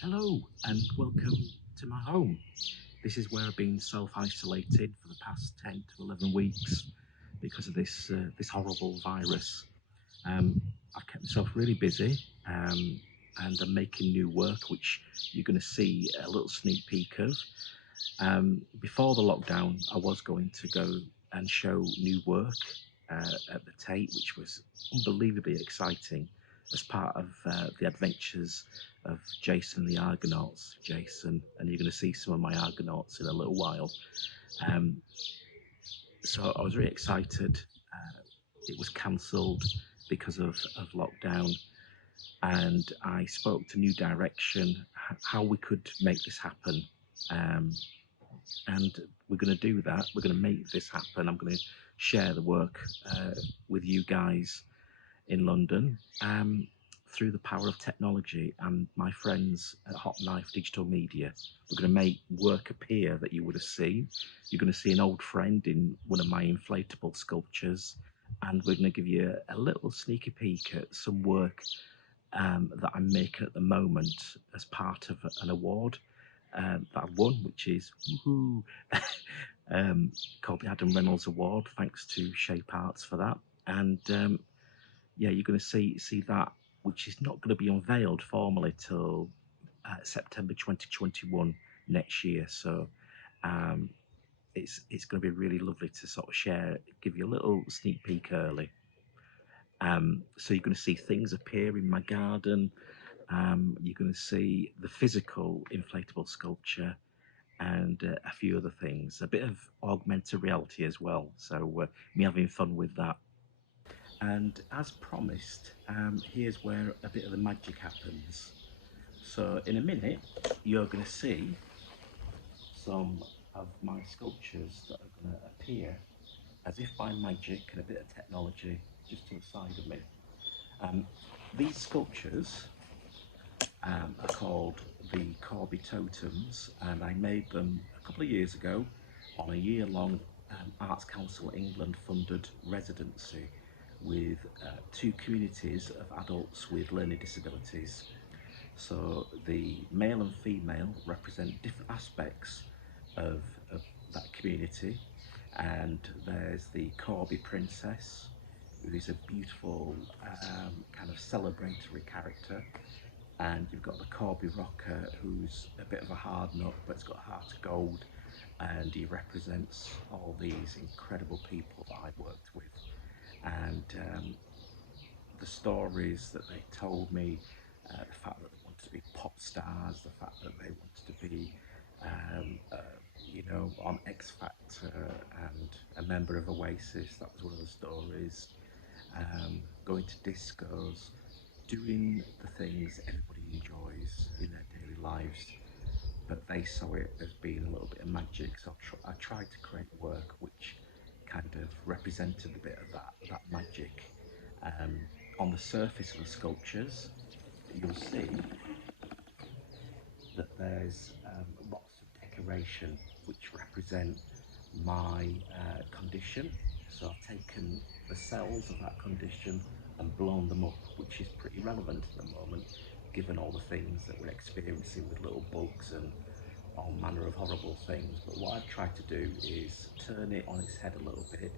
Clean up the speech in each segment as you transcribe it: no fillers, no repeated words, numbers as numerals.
Hello and welcome to my home. This is where I've been self-isolated for the past 10 to 11 weeks because of this horrible virus. Um, I've kept myself really busy, and I'm making new work, which you're going to see a little sneak peek of. Before the lockdown, I was going to go and show new work at the Tate, which was unbelievably exciting as part of the adventures of Jason the Argonauts. Jason, and you're going to see some of my Argonauts in a little while. Um, so I was really excited. It was cancelled because of lockdown, and I spoke to New Direction how we could make this happen. Um, and we're going to do that. We're going to make this happen. I'm going to share the work with you guys in London through the power of technology and my friends at Hot Knife Digital Media. We're going to make work appear that you would have seen. You're going to see an old friend in one of my inflatable sculptures, and we're going to give you a little sneaky peek at some work that I'm making at the moment as part of an award that I won, which is woohoo, called the Adam Reynolds Award. Thanks to Shape Arts for that. And yeah, you're going to see that, which is not going to be unveiled formally till September 2021 next year. So um, it's going to be really lovely to sort of share, give you a little sneak peek early. So you're going to see things appear in my garden. You're going to see the physical inflatable sculpture and a few other things, a bit of augmented reality as well. So me having fun with that. And as promised, here's where a bit of the magic happens. So in a minute, you're going to see some of my sculptures that are going to appear as if by magic and a bit of technology just to the side of me. These sculptures are called the Carby Totems, and I made them a couple of years ago on a year-long Arts Council England funded residency with two communities of adults with learning disabilities. So the male and female represent different aspects of that community, and there's the Corby Princess, who is a beautiful kind of celebratory character, and you've got the Corby Rocker, who's a bit of a hard nut, but it's got a heart of gold, and he represents all these incredible people that I've worked with, and the stories that they told me, the fact that they wanted to be pop stars, the fact that they wanted to be, on X Factor and a member of Oasis. That was one of the stories. Going to discos, doing the things everybody enjoys in their daily lives, but they saw it as being a little bit of magic. So I tried to create work which kind of represented a bit of that magic. Um, on the surface of the sculptures, you'll see that there's lots of decoration which represent my condition. So I've taken the cells of that condition and blown them up, which is pretty relevant at the moment, given all the things that we're experiencing with little bugs and all manner of horrible things. But what I've tried to do is turn it on its head a little bit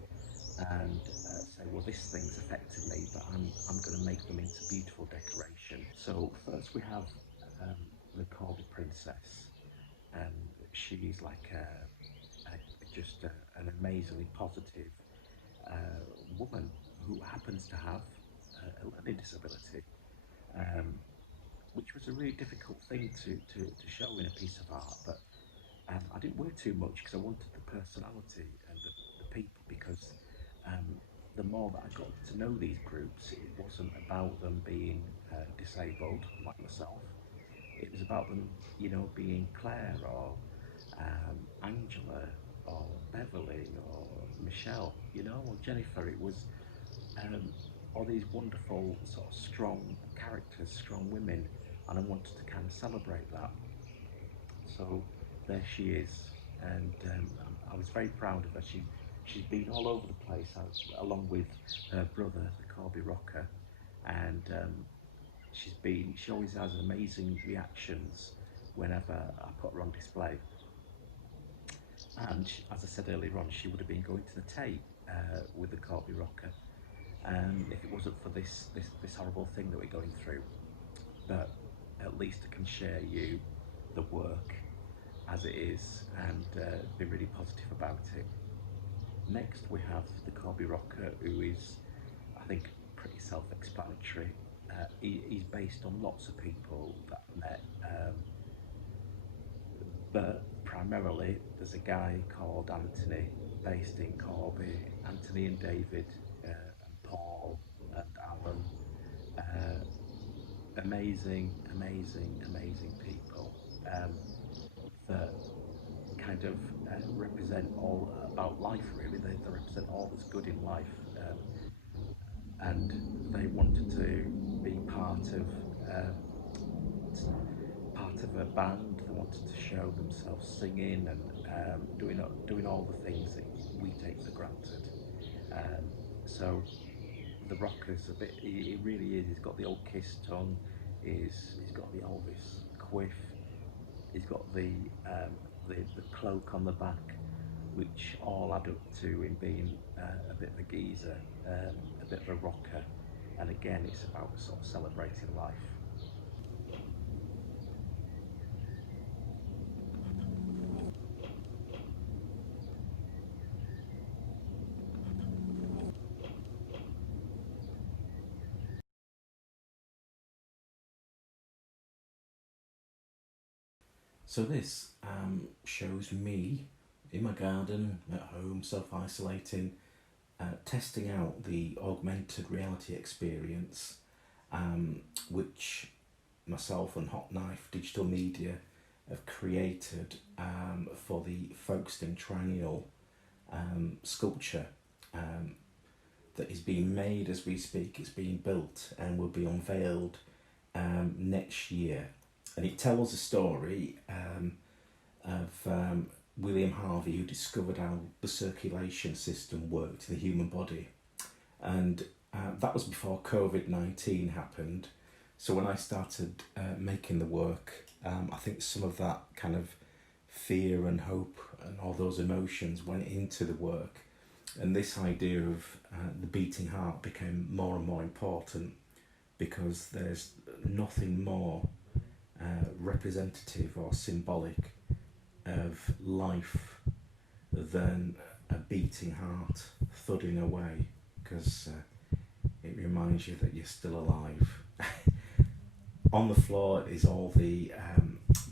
and say, well, this thing's affected me, but I'm going to make them into beautiful decoration. So first we have um, the Corby Princess, and she's like an amazingly positive woman who happens to have a learning disability, um, which was a really difficult thing to show in a piece of art. But I didn't work too much because I wanted the personality and the people, because um, the more that I got to know these groups, it wasn't about them being disabled like myself. It was about them, being Claire or Angela or Beverly or Michelle, or Jennifer. It was um, all these wonderful, sort of strong characters, strong women, and I wanted to kind of celebrate that. So there she is, and I was very proud of her. She's been all over the place, along with her brother, the Corby Rocker, and She always has amazing reactions whenever I put her on display. And as I said earlier on, she would have been going to the tape with the Carby rocker, if it wasn't for this horrible thing that we're going through. But at least I can share you the work as it is and be really positive about it. Next we have the Carby rocker, who is, I think, pretty self-explanatory. He's based on lots of people that I've met, but primarily there's a guy called Anthony based in Carby. Anthony and David and Paul and Alan, amazing people that kind of represent all about life, really. They represent all that's good in life, and they wanted to be part of a band. They wanted to show themselves singing and doing all the things that we take for granted. So the rocker's a bit. He really is. He's got the old Kiss tongue. He's got the Elvis quiff. He's got the cloak on the back, which all add up to him being a bit of a geezer, a bit of a rocker. And again, it's about sort of celebrating life. So this shows me in my garden at home, self-isolating, testing out the augmented reality experience, which myself and Hot Knife Digital Media have created for the Folkestone Triennial sculpture that is being made as we speak. It's being built and will be unveiled next year. And it tells a story of William Harvey, who discovered how the circulation system worked in the human body. And that was before COVID-19 happened. So when I started making the work, I think some of that kind of fear and hope and all those emotions went into the work. And this idea of the beating heart became more and more important, because there's nothing more representative or symbolic of life than a beating heart thudding away, because it reminds you that you're still alive. On the floor is all the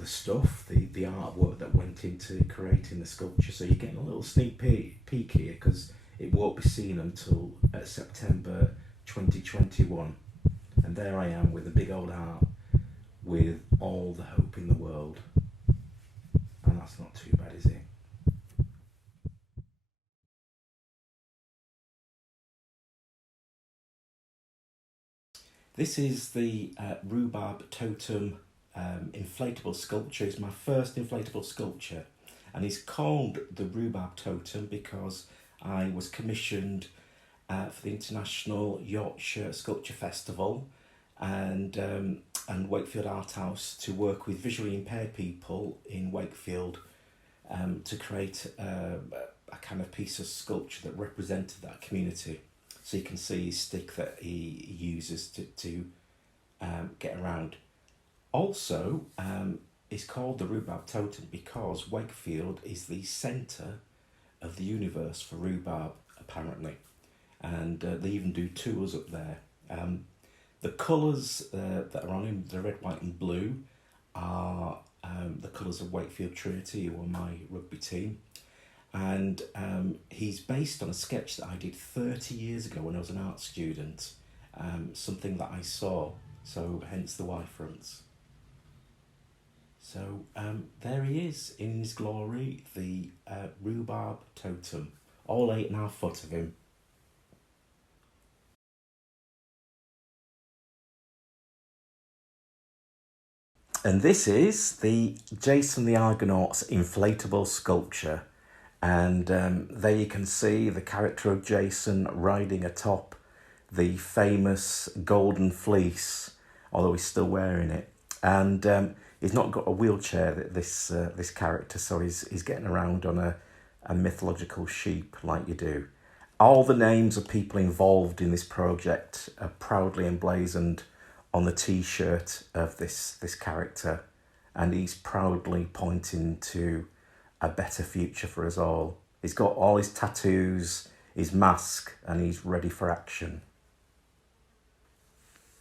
stuff, the artwork that went into creating the sculpture. So you're getting a little sneak peek here, because it won't be seen until September 2021. And there I am with a big old heart with all the hope in the world. And that's not too bad, is it? This is the Rhubarb Totem inflatable sculpture. It's my first inflatable sculpture, and it's called the Rhubarb Totem because I was commissioned for the International Yorkshire Sculpture Festival and Wakefield Art House to work with visually impaired people in Wakefield to create a kind of piece of sculpture that represented that community. So you can see his stick that he uses to get around. Also, it's called the Rhubarb Totem because Wakefield is the centre of the universe for rhubarb, apparently. And they even do tours up there. The colours that are on him, the red, white and blue, are the colours of Wakefield Trinity, who are my rugby team. And he's based on a sketch that I did 30 years ago when I was an art student, something that I saw, so hence the Y fronts. So there he is in his glory, the Rhubarb Totem, all 8.5 foot of him. And this is the Jason the Argonauts inflatable sculpture. And there you can see the character of Jason riding atop the famous golden fleece although he's still wearing it. And he's not got a wheelchair, this character, so he's getting around on a mythological sheep like you do. All the names of people involved in this project are proudly emblazoned on the T-shirt of this character, and he's proudly pointing to a better future for us all. He's got all his tattoos, his mask, and he's ready for action.